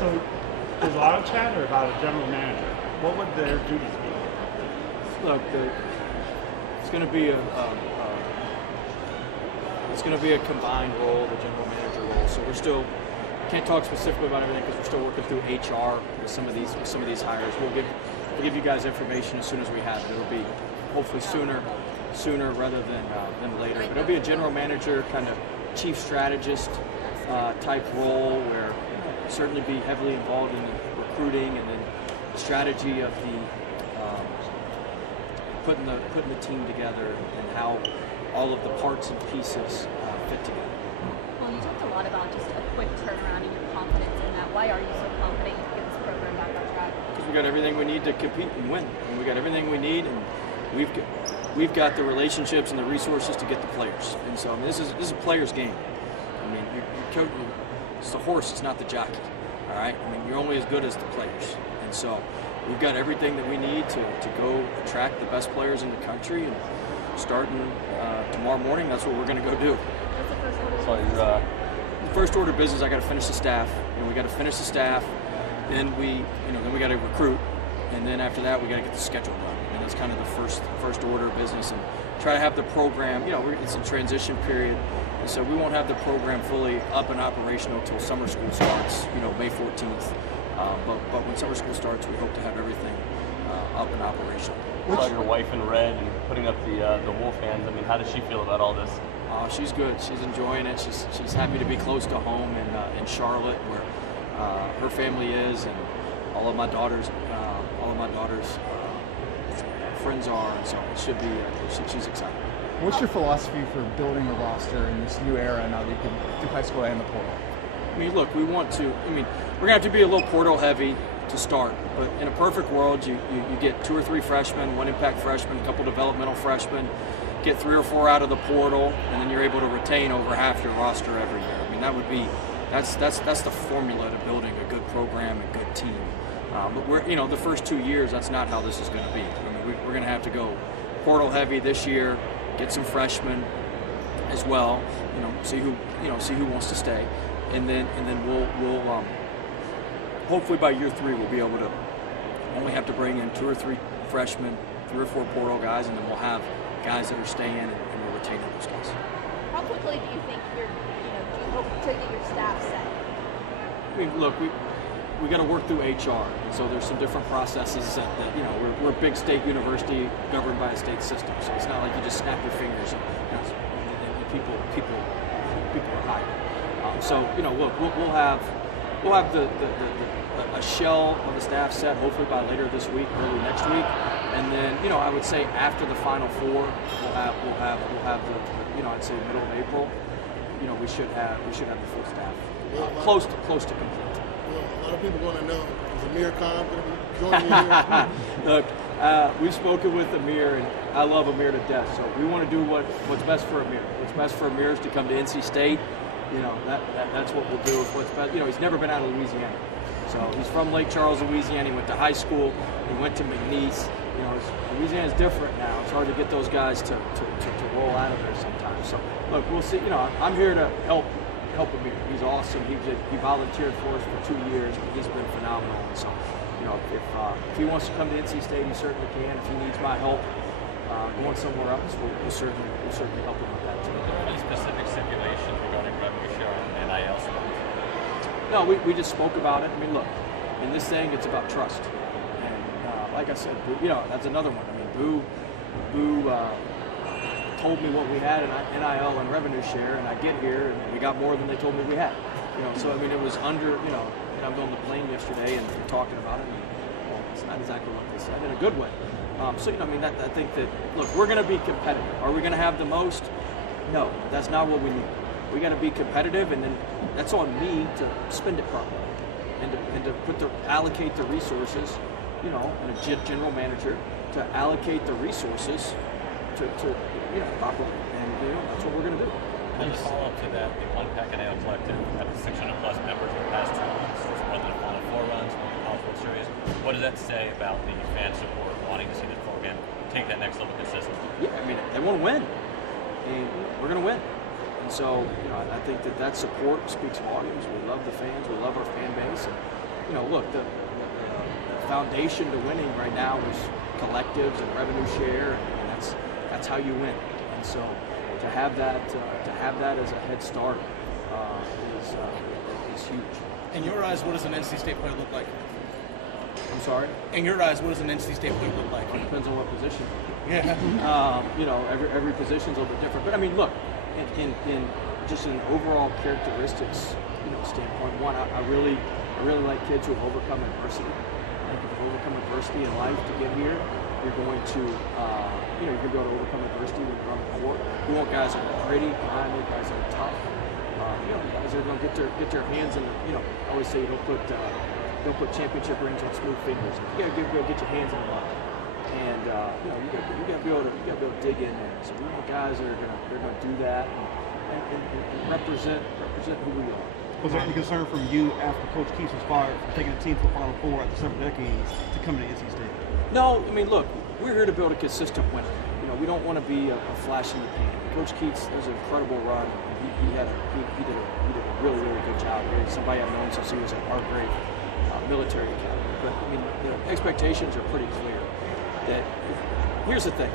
So, there's a lot of chatter about a general manager. What would their duties be? Look, it's going to be a combined role, the general manager role. So we're still can't talk specifically about everything because we're still working through HR with some of these hires. We'll give you guys information as soon as we have it. It'll be hopefully sooner rather than later. But it'll be a general manager, kind of chief strategist type role where certainly be heavily involved in the recruiting and then the strategy of the putting the team together and how all of the parts and pieces fit together. Well, you talked a lot about just a quick turnaround and your confidence in that. Why are you so confident you can get this program back on track? Because we got everything we need to compete and win, and we got everything we need, and we've got the relationships and the resources to get the players. And so I mean, this is a players' game. I mean, it's the horse, it's not the jockey. All right. I mean, you're only as good as the players, and so we've got everything that we need to go attract the best players in the country. And starting tomorrow morning, that's what we're going to go do. What's the first order? So the first order of business, I got to finish the staff. We got to finish the staff. Then we got to recruit, and then after that, we got to get the schedule done. And that's kind of the first order of business, and try to have the program. It's a transition period, and so we won't have the program fully up and operational until summer school starts. May 14th. But when summer school starts, we hope to have everything up and operational. I saw your wife in red and putting up the Wolf hands. I mean, how does she feel about all this? She's good. She's enjoying it. She's happy to be close to home in Charlotte, where her family is, and all of my daughters' friends are, and so it should be. She's excited. What's your philosophy for building a roster in this new era now that you can do high school and the portal? I mean, look, we want to. I mean, we're gonna have to be a little portal heavy to start, but in a perfect world, you get 2 or 3 freshmen, 1 impact freshman, a couple developmental freshmen, get 3 or 4 out of the portal, and then you're able to retain over half your roster every year. I mean, that's the formula to building a good program and good team. But we're the first 2 years, that's not how this is going to be. I mean, we're going to have to go portal heavy this year, get some freshmen as well. See who wants to stay, and then we'll hopefully by year 3 we'll be able to only have to bring in 2 or 3 freshmen, 3 or 4 portal guys, and then we'll have guys that are staying and we'll retain those guys. How quickly do you think do you hope to get your staff set? I mean, look, we got to work through HR, and so there's some different processes that we're a big state university governed by a state system, so it's not like you just snap your fingers and people are hired. So look, we'll have a shell of the staff set hopefully by later this week, early next week, and then I would say after the Final Four, we'll have the I'd say middle of April. We should have the full staff close to complete. Well, a lot of people want to know, is Amir Khan going to be joining you here? Look, we've spoken with Amir, and I love Amir to death. So we want to do what's best for Amir. What's best for Amir is to come to NC State. That's what we'll do. What's best. He's never been out of Louisiana. So he's from Lake Charles, Louisiana. He went to high school. He went to McNeese. Louisiana's different now. It's hard to get those guys to roll out of there sometimes. So look, we'll see. I'm here to help Amir. He's awesome. He volunteered for us for 2 years, and he's been phenomenal. And so, if he wants to come to NC State, he certainly can. If he needs my help going somewhere else, we'll certainly help him with that too. Any specific stipulations regarding revenue share and NIL split? No, we just spoke about it. I mean, look, in this thing, it's about trust. And like I said, that's another one. I mean, Boo told me what we had in NIL and revenue share, and I get here and we got more than they told me we had. So I mean, it was under. And I was on the plane yesterday and we're talking about it. And, well, it's not exactly what they said in a good way. I think that look, we're going to be competitive. Are we going to have the most? No, that's not what we need. We got to be competitive, and then that's on me to spend it properly, and to allocate the resources. And a general manager to allocate the resources to properly, and that's what we're going to do. And to follow up to that, the Unpack NIL Collective had 600 plus members in the past 2 months. It's more than a Final Four runs, more than College World Series. What does that say about the fan support, wanting to see the program take that next level consistently? Yeah, I mean, they want to win, and we're going to win. And so, I think that support speaks volumes. We love the fans. We love our fan base. And look, the foundation to winning right now is collectives and revenue share, and that's how you win. And so to have that as a head start is huge. In your eyes, what does an NC State player look like? I'm sorry? In your eyes, what does an NC State player look like? It depends on what position. Yeah. Every position's a little bit different. But I mean, look, in just an overall characteristics, standpoint, one, I really like kids who have overcome adversity. I think if you overcome adversity in life to get here, you're going to, you're going to be able to overcome adversity when you're on the court. We want guys that are gritty, grimy, guys that are tough. Guys that are going to get their hands in. I always say don't put championship rings on smooth fingers. You got to get your hands in the mud. And you got to be able to dig in there. So we want guys that are going to do that and represent who we are. Was there any concern from you after Coach Keith was fired for taking the team to the Final Four after several decades to come to NC State? No, I mean, look, we're here to build a consistent winner. We don't want to be a flash in the pan. Coach Keats was an incredible run. He did a really, really good job. Somebody I've known since he was at Hargrave Military Academy. But I mean, the expectations are pretty clear. That here's the thing: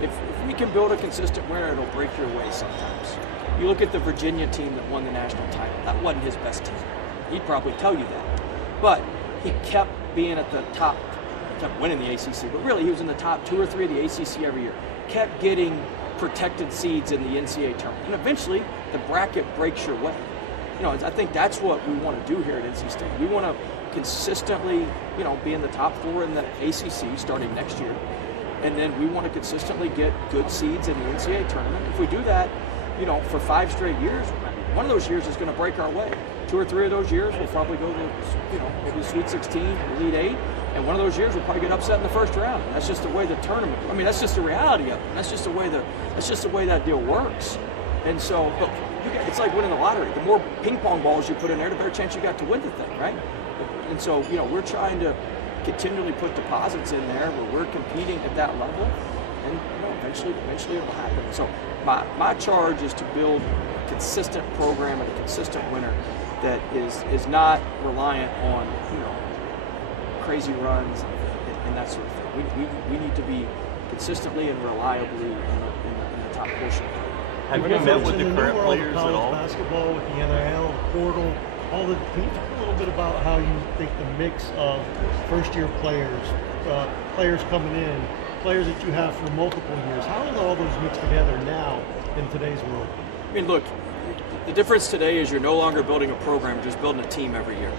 if we can build a consistent winner, it'll break your way sometimes. You look at the Virginia team that won the national title. That wasn't his best team. He'd probably tell you that. But he kept being at the top. He kept winning the ACC. But really, he was in the top 2 or 3 of the ACC every year. Kept getting protected seeds in the NCAA tournament. And eventually, the bracket breaks your way. I think that's what we want to do here at NC State. We want to consistently, be in the top 4 in the ACC starting next year. And then we want to consistently get good seeds in the NCAA tournament. If we do that, for 5 straight years, one of those years is going to break our way. 2 or 3 of those years we'll probably go to, maybe Sweet 16, Elite 8, and one of those years we'll probably get upset in the first round. That's just the way the tournament. I mean, that's just the reality of it. That's just the way that deal works. And so, look, it's like winning the lottery. The more ping pong balls you put in there, the better chance you got to win the thing, right? And so, we're trying to continually put deposits in there where we're competing at that level, and eventually it'll happen. So my charge is to build a consistent program and a consistent winner that is not reliant on crazy runs and that sort of thing. We need to be consistently and reliably in the top portion. Have you met with the current players at all? Basketball with the NIL, the portal, all the. Can you talk a little bit about how you think the mix of first-year players, players coming in, players that you have for multiple years, how are all those mixed together now in today's world? I mean, look, the difference today is you're no longer building a program, you're just building a team every year.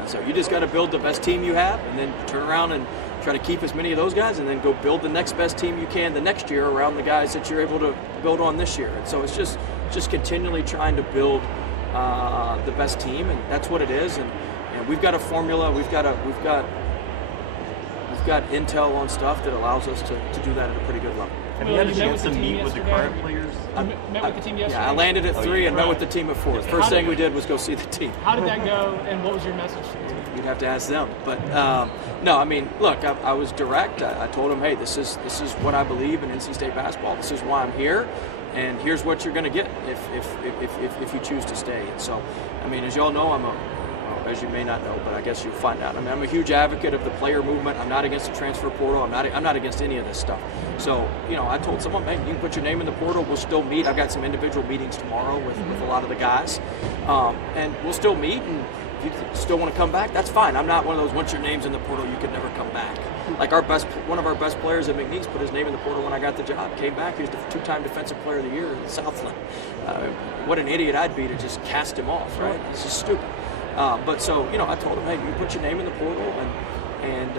And so you just got to build the best team you have, and then turn around and try to keep as many of those guys, and then go build the next best team you can the next year around the guys that you're able to build on this year. And so it's just continually trying to build the best team, and that's what it is. And we've got a formula. We've got intel on stuff that allows us to do that at a pretty good level. Have you had a chance to meet with the current players? Met with the team yesterday? Yeah, I landed at 3 and met with the team at 4. The first thing we did was go see the team. How did that go, and what was your message to the team? You'd have to ask them. But no, I mean, look, I was direct. I told them, hey, this is what I believe in NC State basketball. This is why I'm here, and here's what you're going to get if you choose to stay. And so, I mean, as y'all know, as you may not know, but I guess you'll find out. I mean, I'm a huge advocate of the player movement. I'm not against the transfer portal. I'm not against any of this stuff. So, I told someone, hey, you can put your name in the portal. We'll still meet. I've got some individual meetings tomorrow with a lot of the guys, and we'll still meet. And if you still want to come back, that's fine. I'm not one of those once your name's in the portal, you can never come back. Like one of our best players at McNeese put his name in the portal when I got the job. Came back. He was the 2-time Defensive Player of the Year in Southland. What an idiot I'd be to just cast him off, right? It's just stupid. But so, I told him, hey, you put your name in the portal, and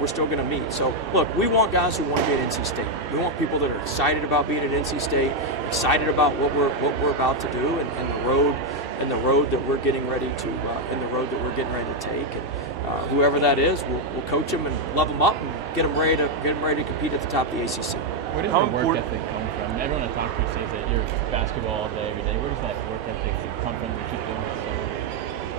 we're still going to meet. So, look, we want guys who want to be at NC State. We want people that are excited about being at NC State, excited about what we're about to do, and the road that we're getting ready to take. And whoever that is, we'll coach them and love them up and get them ready to compete at the top of the ACC. Where does your work ethic come from? Everyone I talk to says that you're basketball all day, every day. Where does that work ethic come from that you keep doing this?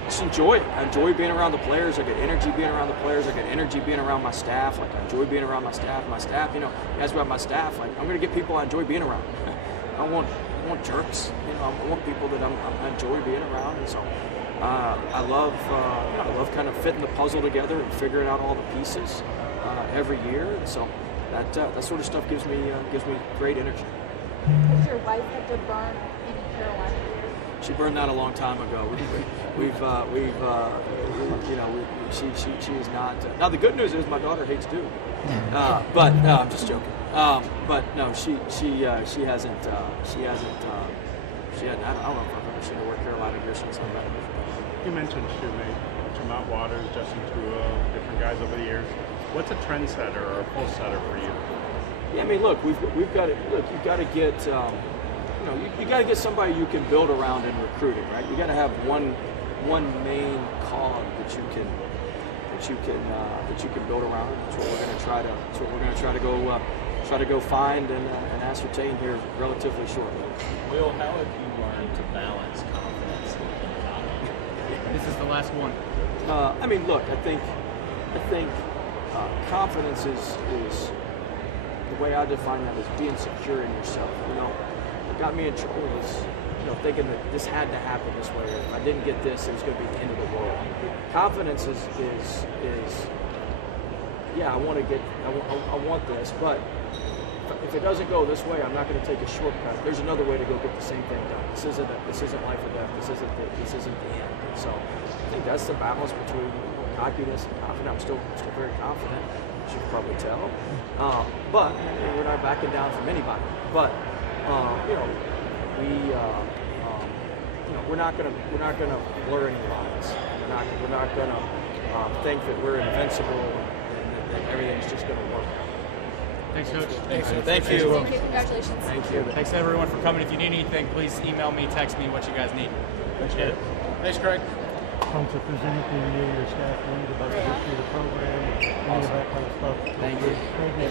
Just enjoy it. I enjoy being around the players. I get energy being around the players. I get energy being around my staff. Like, I enjoy being around my staff. My staff, you ask about my staff. Like, I'm going to get people I enjoy being around. I want jerks. I want people that I enjoy being around. And so I love kind of fitting the puzzle together and figuring out all the pieces every year, and so that sort of stuff gives me great energy. Has your wife had to burn any Carolina years? She burned that a long time ago. She is not. Now the good news is my daughter hates Duke, but no, I'm just joking. But no, she hasn't. I don't know if I've ever seen her wear Carolina gear since I met her. You mentioned shoemate, Jamont Waters, Justin Trudeau, different guys over the years. What's a trendsetter or a pulse setter for you? Yeah, I mean, look, we've got to you've got to get you got to get somebody you can build around in recruiting, right? You got to have one main cog that you can build around. That's what we're going to try to. That's what we're going to try to go find and ascertain here relatively shortly. Will, how have you learned to balance confidence and confidence? This is the last one. I mean, look, I think confidence is the way I define that is being secure in yourself. What got me in trouble was thinking that this had to happen this way. Or if I didn't get this, it was going to be the end of the world. Confidence is yeah, I want this, but if it doesn't go this way, I'm not going to take a shortcut. There's another way to go get the same thing done. This isn't life or death. This isn't the end. And so I think that's the balance between cockiness and confidence. I'm still very confident, as you can probably tell. But we're not backing down from anybody. But we're not gonna blur any lines. We're not gonna think that we're invincible and that everything's just gonna work. Thanks, Coach. Thank you. Thank you. Congratulations. Thank you. Thanks everyone for coming. If you need anything, please email me, text me what you guys need. Appreciate it. Thanks, Craig. Coach, if there's anything you or your staff need about the history of the program, any of that kind of stuff. Thank you. Thank you.